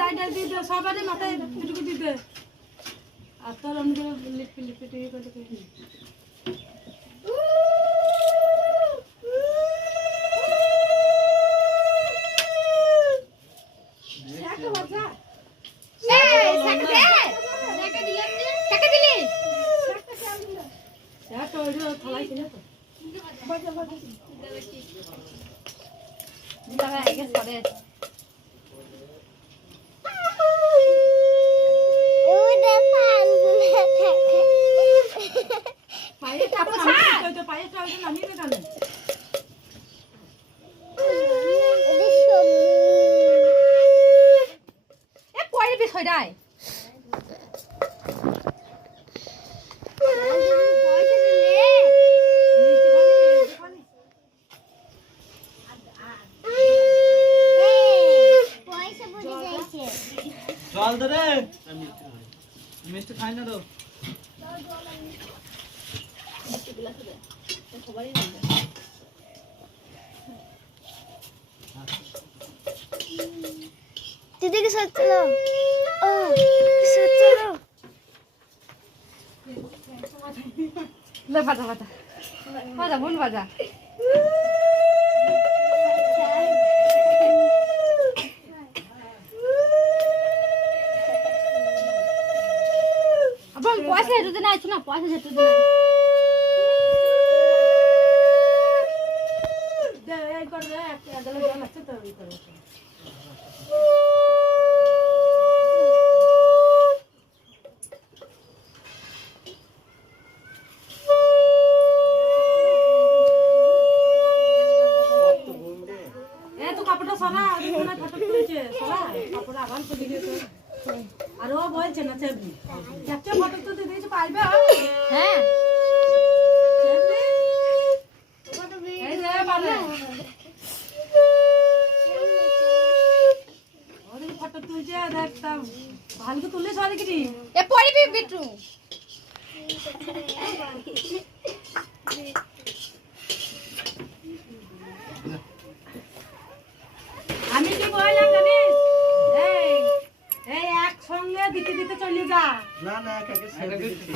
die দিয়ে দে সবারই মাথায় টুকু দিয়ে দে আর তোর আমাদের লিপি করে জল দে রে মিষ্টি খাই না তো दीदी के साथ चलो साथ चलो ले बाजा बोल बाजा अब पैसा हेतु दिन आइछु ना पैसा हेतु दिन दे এই করে দে একটা গেলে জল আছে তো এই করে আর ও বলছে না চেবলি একটা ফটো তো দিয়ে দিয়েছে পারবে হ্যাঁ চেবলি ফটো এই রে পারবে ওরে ফটো তুলছে দেখতাম ভালো তো তুললে সরে কি এ পড়বি বিট্টু আমি কি বললাম জানিস এই একসঙ্গে দিতে চলে যা না না কাকে ছেড়ে দিচ্ছি